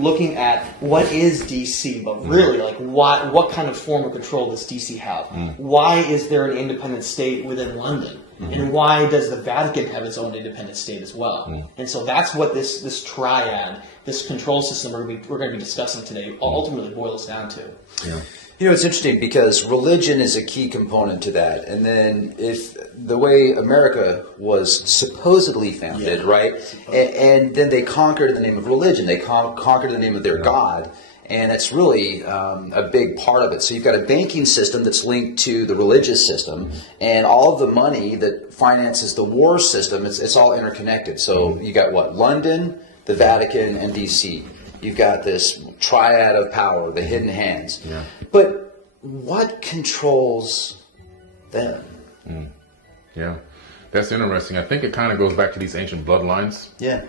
looking at what is DC, but really, like, what kind of form of control does DC have? Why is there an independent state within London? And why does the Vatican have its own independent state as well? And so that's what this triad, this control system we're going to be discussing today, ultimately boils down to. Yeah. You know, it's interesting because religion is a key component to that. And then if the way America was supposedly founded, right? And then they conquered in the name of religion. They conquered in the name of their God. And that's really a big part of it. So you've got a banking system that's linked to the religious system, and all of the money that finances the war system, it's all interconnected. So you got what? London, the Vatican, and DC. You've got this triad of power, the hidden hands. Yeah. But what controls them? Yeah, that's interesting. I think it kind of goes back to these ancient bloodlines. Yeah.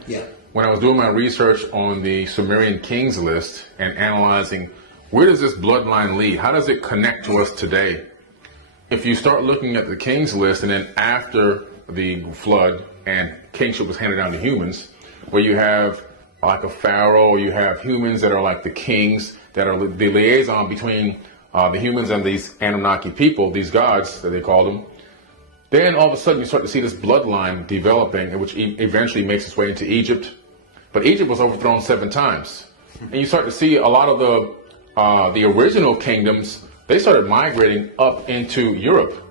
When I was doing my research on the Sumerian kings list and analyzing where does this bloodline lead, how does it connect to us today? If you start looking at the kings list and then after the flood and kingship was handed down to humans, where you have like a pharaoh, or you have humans that are like the kings, that are the liaison between the humans and these Anunnaki people, these gods that they call them. Then all of a sudden you start to see this bloodline developing, which eventually makes its way into Egypt. But Egypt was overthrown 7 times. And you start to see a lot of the original kingdoms, they started migrating up into Europe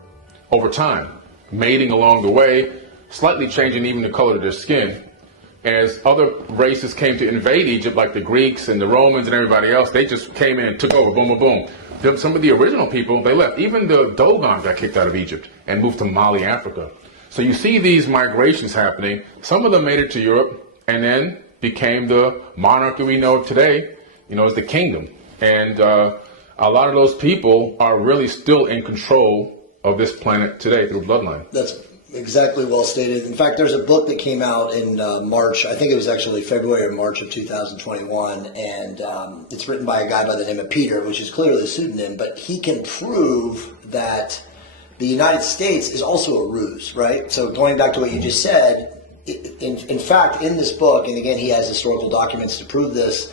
over time, mating along the way, slightly changing even the color of their skin. As other races came to invade Egypt, like the Greeks and the Romans and everybody else, they just came in and took over, boom, boom, boom. Some of the original people, they left. Even the Dogon got kicked out of Egypt and moved to Mali, Africa. So you see these migrations happening. Some of them made it to Europe and then became the monarchy we know today, as the kingdom. And a lot of those people are really still in control of this planet today through bloodline. That's exactly well stated. In fact, there's a book that came out in March. I think it was actually February or March of 2021, and it's written by a guy by the name of Peter, which is clearly a pseudonym, but he can prove that the United States is also a ruse, right? So going back to what you just said, in fact, in this book, and again, he has historical documents to prove this,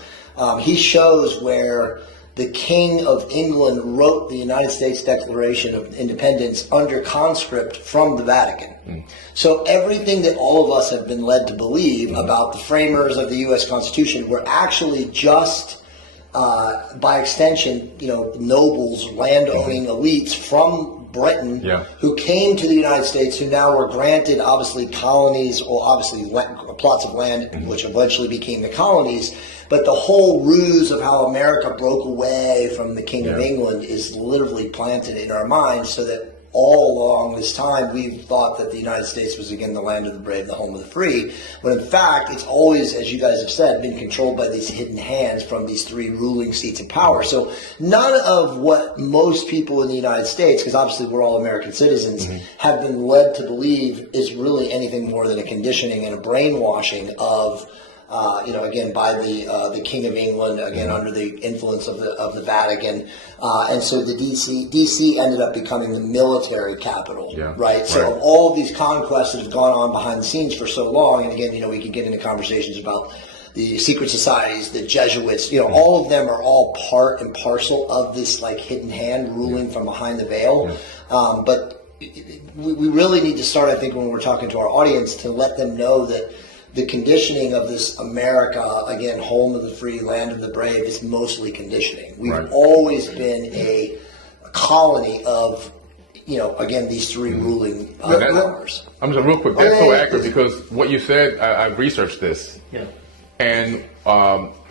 he shows where the King of England wrote the United States Declaration of Independence under conscript from the Vatican. So everything that all of us have been led to believe about the framers of the U.S. Constitution were actually just, by extension, nobles, land-owning elites from Britain who came to the United States, who now were granted, obviously, colonies, or obviously plots of land, which eventually became the colonies. But the whole ruse of how America broke away from the King of England is literally planted in our minds, so that all along this time we've thought that the United States was again the land of the brave, the home of the free, when in fact it's always, as you guys have said, been controlled by these hidden hands from these 3 ruling seats of power. So none of what most people in the United States, because obviously we're all American citizens, have been led to believe is really anything more than a conditioning and a brainwashing of again, by the King of England, again under the influence of the Vatican, and so the DC ended up becoming the military capital, right? So of all of these conquests that have gone on behind the scenes for so long, and again, we can get into conversations about the secret societies, the Jesuits, all of them are all part and parcel of this like hidden hand ruling from behind the veil, but we really need to start, I think, when we're talking to our audience, to let them know that the conditioning of this America, again, home of the free, land of the brave, is mostly conditioning. We've always been a colony of, again, these 3 ruling powers. I'm just real quick. That's so accurate, because what you said, I've researched this. And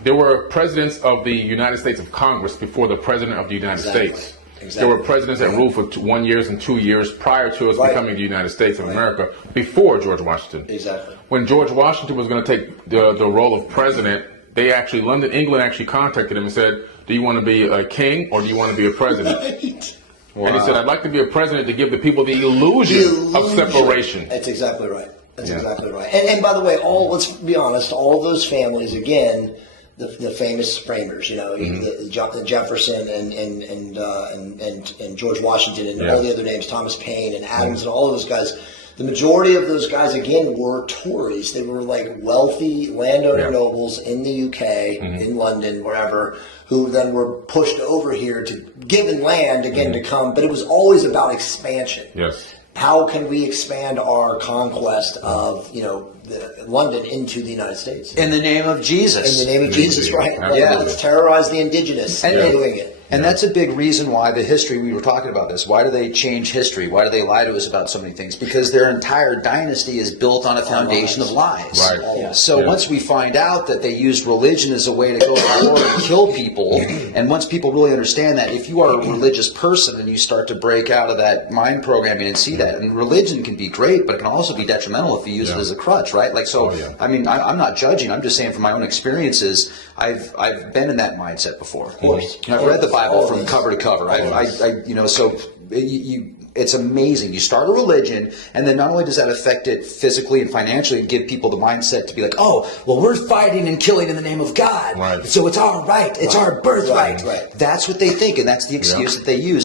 there were presidents of the United States of Congress before the president of the United States. There were presidents that ruled for 1 year and 2 years prior to us becoming the United States of America, before George Washington. When George Washington was going to take the role of president, England actually contacted him and said, do you want to be a king or do you want to be a president? And he said, I'd like to be a president to give the people the illusion of separation. That's exactly right. That's exactly right. And by the way, let's be honest, all those families, again, the famous framers, Jefferson and George Washington and all the other names, Thomas Paine and Adams and all of those guys, The majority of those guys, again, were Tories. They were like wealthy landowner nobles in the UK, in London, wherever, who then were pushed over here to given land again to come. But it was always about expansion. Yes. How can we expand our conquest of, London into the United States? In the name of Jesus. In the name of Jesus, right? Yeah. Let's terrorize the indigenous And doing it. And that's a big reason why the history, we were talking about this, why do they change history? Why do they lie to us about so many things? Because their entire dynasty is built on a foundation of lies. Right. So once we find out that they used religion as a way to go to war and kill people, and once people really understand that, if you are a religious person and you start to break out of that mind programming and see that, and religion can be great, but it can also be detrimental if you use it as a crutch, right? Like, so, I mean, I'm not judging, I'm just saying from my own experiences, I've been in that mindset before. Of course. I've read the Bible from cover to cover. It's amazing. You start a religion, and then not only does that affect it physically and financially and give people the mindset to be like, oh, well, we're fighting and killing in the name of God. Right. So it's our right. It's our birthright. Right. That's what they think, and that's the excuse that they use.